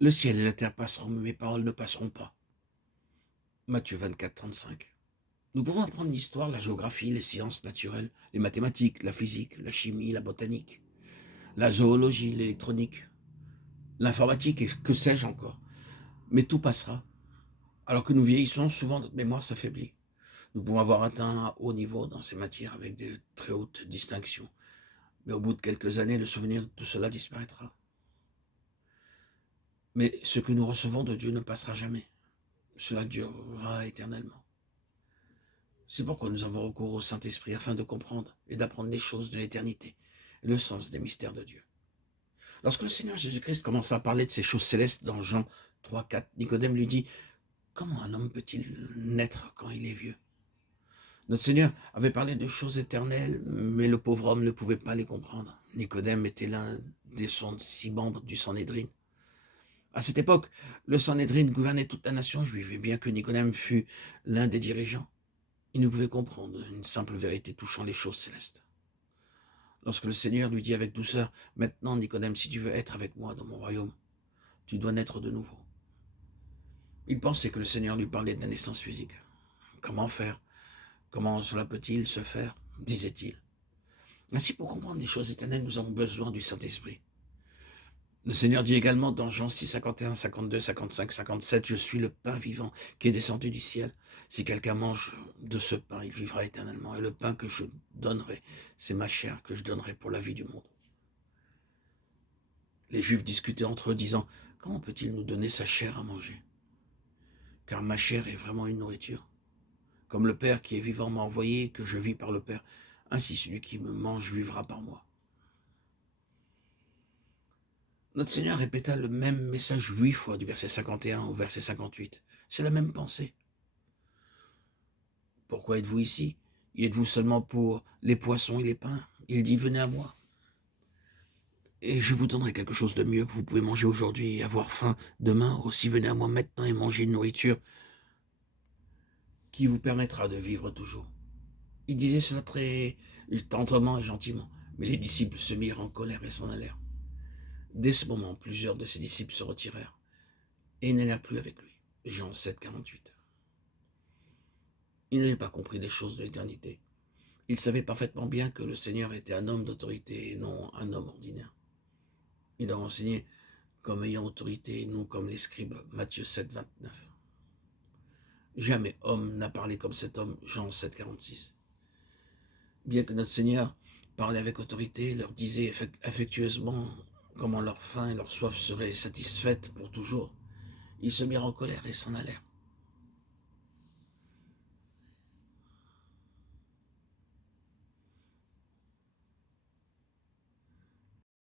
Le ciel et la terre passeront, mais mes paroles ne passeront pas. Matthieu 24, 35. Nous pouvons apprendre l'histoire, la géographie, les sciences naturelles, les mathématiques, la physique, la chimie, la botanique, la zoologie, l'électronique, l'informatique et que sais-je encore. Mais tout passera. Alors que nous vieillissons, souvent notre mémoire s'affaiblit. Nous pouvons avoir atteint un haut niveau dans ces matières avec de très hautes distinctions. Mais au bout de quelques années, le souvenir de cela disparaîtra. Mais ce que nous recevons de Dieu ne passera jamais. Cela durera éternellement. C'est pourquoi nous avons recours au Saint-Esprit afin de comprendre et d'apprendre les choses de l'éternité et le sens des mystères de Dieu. Lorsque le Seigneur Jésus-Christ commença à parler de ces choses célestes dans Jean 3, 4, Nicodème lui dit: comment un homme peut-il naître quand il est vieux? Notre Seigneur avait parlé de choses éternelles, mais le pauvre homme ne pouvait pas les comprendre. Nicodème était l'un des 6 membres du Sanhédrin. À cette époque, le Sanhédrin gouvernait toute la nation juive, et bien que Nicodème fût l'un des dirigeants, il ne pouvait comprendre une simple vérité touchant les choses célestes. Lorsque le Seigneur lui dit avec douceur: maintenant, Nicodème, si tu veux être avec moi dans mon royaume, tu dois naître de nouveau. Il pensait que le Seigneur lui parlait de la naissance physique. Comment faire? Comment cela peut-il se faire? Disait-il. Ainsi, pour comprendre les choses éternelles, nous avons besoin du Saint-Esprit. Le Seigneur dit également dans Jean 6, 51, 52, 55, 57, « Je suis le pain vivant qui est descendu du ciel. Si quelqu'un mange de ce pain, il vivra éternellement. Et le pain que je donnerai, c'est ma chair que je donnerai pour la vie du monde. » Les Juifs discutaient entre eux, disant: « Comment peut-il nous donner sa chair à manger? Car ma chair est vraiment une nourriture. Comme le Père qui est vivant m'a envoyé, et que je vis par le Père, ainsi celui qui me mange vivra par moi. » Notre Seigneur répéta le même message 8 fois, du verset 51 au verset 58. C'est la même pensée. Pourquoi êtes-vous ici? Y êtes-vous seulement pour les poissons et les pains? Il dit: venez à moi, et je vous donnerai quelque chose de mieux. Vous pouvez manger aujourd'hui et avoir faim demain. Aussi, venez à moi maintenant et mangez une nourriture qui vous permettra de vivre toujours. Il disait cela très tendrement et gentiment, mais les disciples se mirent en colère et s'en allèrent. Dès ce moment, plusieurs de ses disciples se retirèrent et n'allèrent plus avec lui. Jean 7, 48. Il n'avait pas compris les choses de l'éternité. Il savait parfaitement bien que le Seigneur était un homme d'autorité et non un homme ordinaire. Il leur enseignait comme ayant autorité et non comme les scribes. Matthieu 7, 29. Jamais homme n'a parlé comme cet homme. Jean 7, 46. Bien que notre Seigneur parlait avec autorité, leur disait affectueusement comment leur faim et leur soif seraient satisfaites pour toujours, ils se mirent en colère et s'en allèrent.